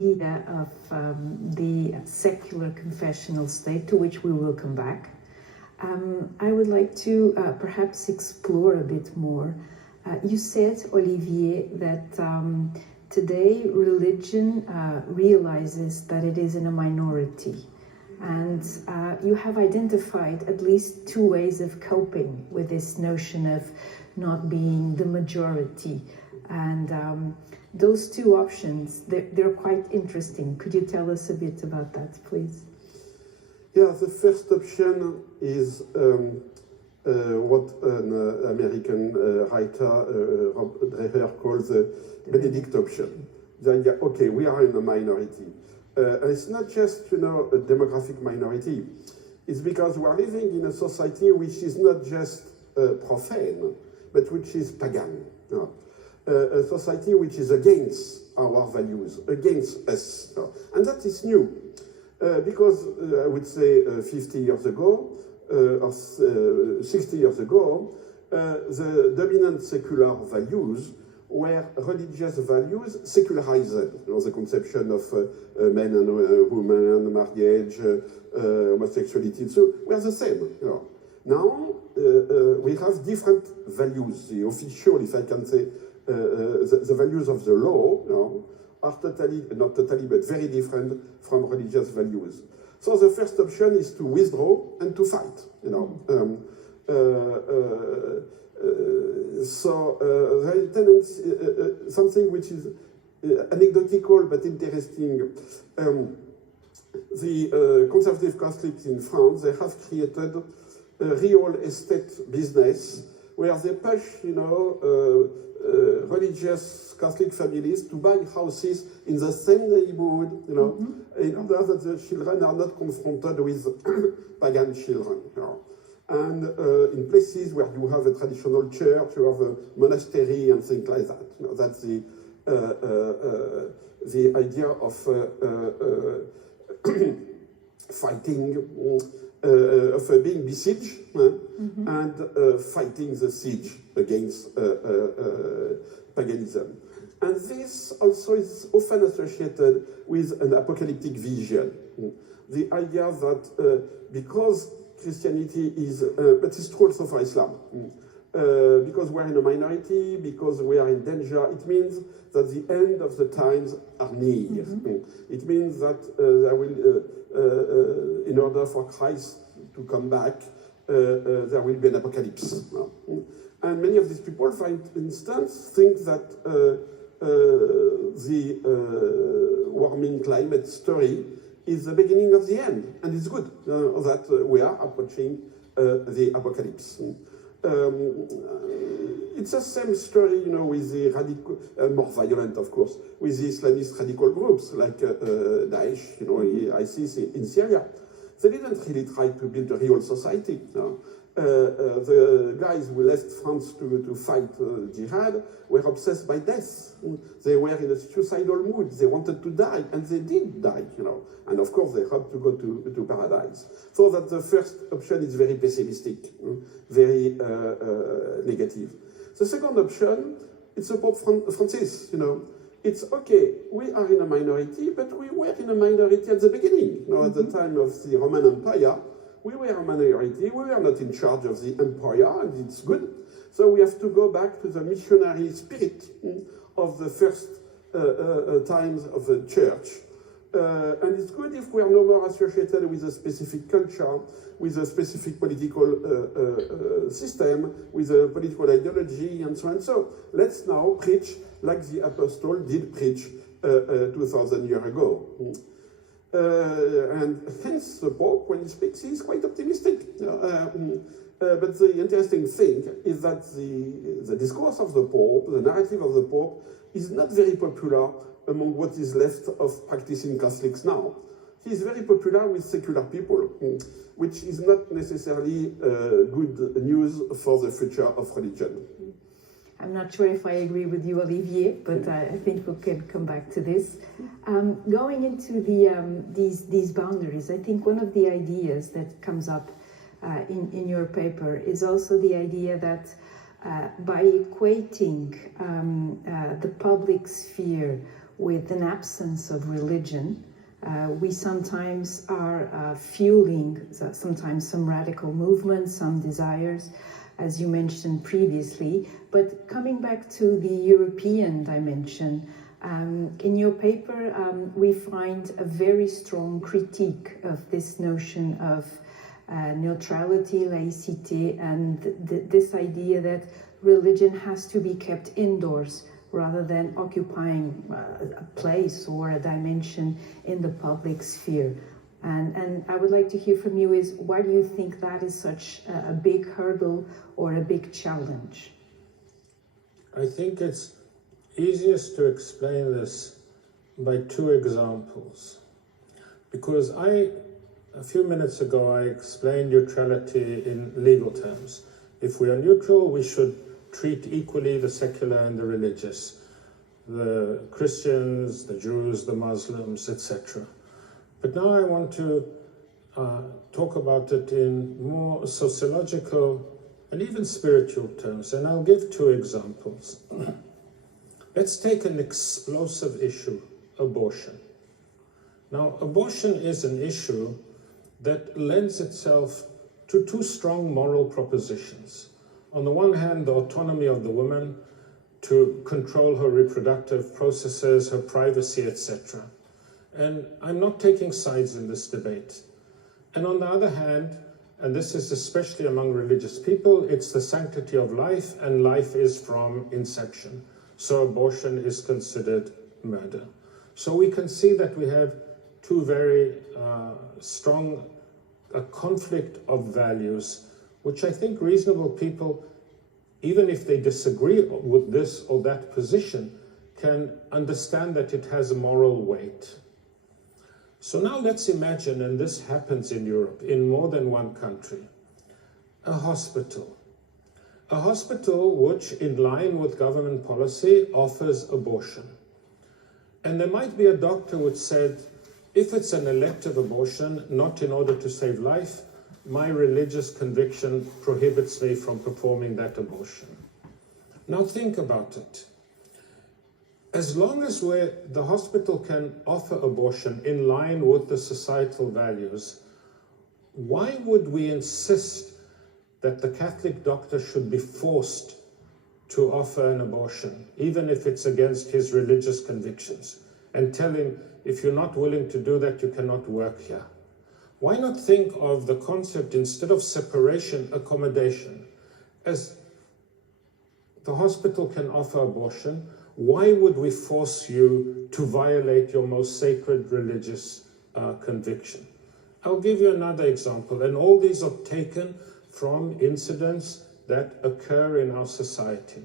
idea of the secular confessional state, to which we will come back. I would like to perhaps explore a bit more. You said, Olivier, that today religion realizes that it is in a minority. And you have identified at least two ways of coping with this notion of not being the majority. And those two options, they're quite interesting. Could you tell us a bit about that, please? Yeah, the first option is what an American writer, Rob Dreher, calls the Benedict option. The idea, okay, we are in a minority. And it's not just, a demographic minority. It's because we are living in a society which is not just profane, but which is pagan. A society which is against our values, against us. And that is new. Because I would say 50 years ago, or 60 years ago, the dominant secular values were religious values, secularized. The conception of men and women, marriage, homosexuality, so we are the same. Now we have different values. The official, if I can say, the values of the law, are totally, not totally, but very different from religious values. So the first option is to withdraw and to fight, So there is tendency, something which is anecdotal but interesting. The conservative Catholics in France, they have created a real estate business where they push, religious Catholic families to buy houses in the same neighborhood, in order that the children are not confronted with pagan children. And in places where you have a traditional church, you have a monastery and things like that. That's the idea of fighting, of being besieged and fighting the siege against paganism. And this also is often associated with an apocalyptic vision. The idea that because Christianity is, but it's true also for Islam, because we're in a minority, because we are in danger, it means that the end of the times are near. It means that there will, in order for Christ to come back, there will be an apocalypse. And many of these people, for instance, think that the warming climate story is the beginning of the end, and it's good that we are approaching the apocalypse. It's the same story, with the radical, more violent, of course, with the Islamist radical groups like Daesh, ISIS in Syria. They didn't really try to build a real society. The guys who left France to fight jihad were obsessed by death. They were in a suicidal mood. They wanted to die, and they did die, And of course, they hoped to go to paradise. So that the first option is very pessimistic, very negative. The second option, it's about Francis, It's okay, we are in a minority, but we were in a minority at the beginning. At the time of the Roman Empire, we were a minority, we were not in charge of the empire, and it's good. So we have to go back to the missionary spirit of the first times of the church. And it's good if we are no more associated with a specific culture, with a specific political system, with a political ideology, and so on. So let's now preach like the apostle did preach 2,000 years ago. And hence the Pope, when he speaks, he's quite optimistic. But the interesting thing is that the discourse of the Pope, the narrative of the Pope, is not very popular among what is left of practicing Catholics now. He's very popular with secular people, which is not necessarily good news for the future of religion. I'm not sure if I agree with you, Olivier, but I think we can come back to this. Going into these boundaries, I think one of the ideas that comes up in your paper is also the idea that by equating the public sphere with an absence of religion. We sometimes are fueling sometimes some radical movements, some desires, as you mentioned previously. But coming back to the European dimension, in your paper, we find a very strong critique of this notion of neutrality, laicite, and this idea that religion has to be kept indoors rather than occupying a place or a dimension in the public sphere. And I would like to hear from you is, why do you think that is such a big hurdle or a big challenge? I think it's easiest to explain this by two examples. Because a few minutes ago, I explained neutrality in legal terms. If we are neutral, we should treat equally the secular and the religious, the Christians, the Jews, the Muslims, etc. But now I want to talk about it in more sociological and even spiritual terms, and I'll give two examples. Let's take an explosive issue, abortion. Now, abortion is an issue that lends itself to two strong moral propositions. On the one hand, the autonomy of the woman to control her reproductive processes, her privacy, etc. And I'm not taking sides in this debate. And on the other hand, and this is especially among religious people, it's the sanctity of life, and life is from inception. So abortion is considered murder. So we can see that we have two very strong conflict of values, which I think reasonable people, even if they disagree with this or that position, can understand that it has a moral weight. So now let's imagine, and this happens in Europe, in more than one country, a hospital. A hospital which, in line with government policy, offers abortion. And there might be a doctor which said, if it's an elective abortion, not in order to save life, my religious conviction prohibits me from performing that abortion. Now think about it. As long as the hospital can offer abortion in line with the societal values, why would we insist that the Catholic doctor should be forced to offer an abortion, even if it's against his religious convictions, and tell him, if you're not willing to do that, you cannot work here? Why not think of the concept, instead of separation, accommodation? As the hospital can offer abortion, why would we force you to violate your most sacred religious conviction? I'll give you another example, and all these are taken from incidents that occur in our society.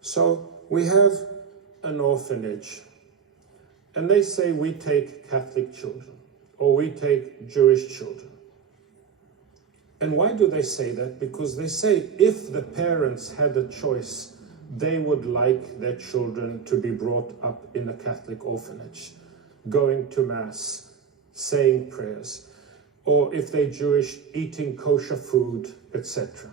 So we have an orphanage, and they say we take Catholic children, or we take Jewish children. And why do they say that? Because they say if the parents had a choice, they would like their children to be brought up in a Catholic orphanage, going to Mass, saying prayers, or if they're Jewish, eating kosher food, etc.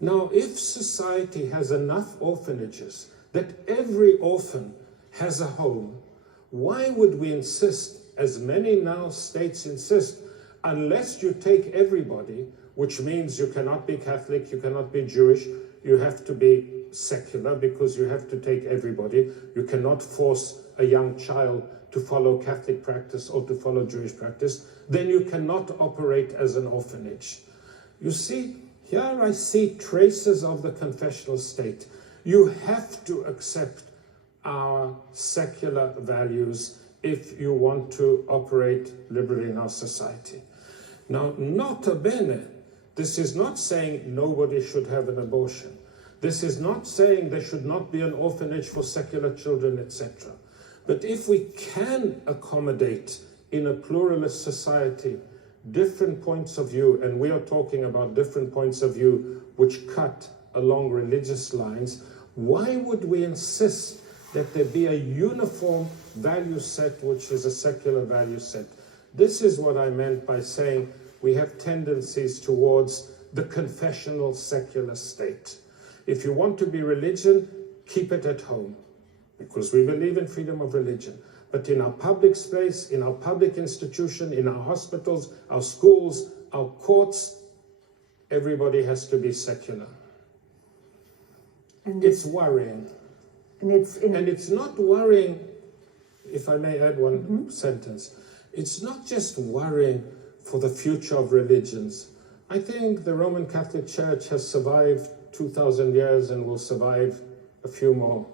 Now, if society has enough orphanages that every orphan has a home, why would we insist, as many now states insist, unless you take everybody, which means you cannot be Catholic, you cannot be Jewish, you have to be secular because you have to take everybody. You cannot force a young child to follow Catholic practice or to follow Jewish practice. Then you cannot operate as an orphanage. You see, here I see traces of the confessional state. You have to accept our secular values if you want to operate liberally in our society. Now, nota bene, this is not saying nobody should have an abortion. This is not saying there should not be an orphanage for secular children, etc. But if we can accommodate in a pluralist society different points of view, and we are talking about different points of view which cut along religious lines, why would we insist that there be a uniform value set which is a secular value set? This is what I meant by saying we have tendencies towards the confessional secular state. If you want to be religion, keep it at home. because we believe in freedom of religion. But in our public space, in our public institution, in our hospitals, our schools, our courts, everybody has to be secular. And It's worrying. and it's not worrying, if I may add one sentence, it's not just worrying for the future of religions. I think the Roman Catholic Church has survived 2,000 years and will survive a few more.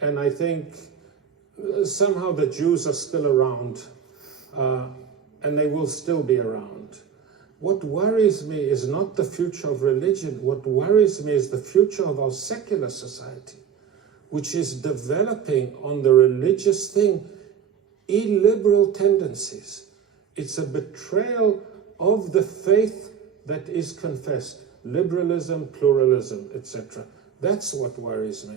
And I think somehow the Jews are still around, and they will still be around. What worries me is not the future of religion. What worries me is the future of our secular society, which is developing on the religious thing illiberal tendencies. It's a betrayal of the faith that is confessed. Liberalism, pluralism, etc. That's what worries me.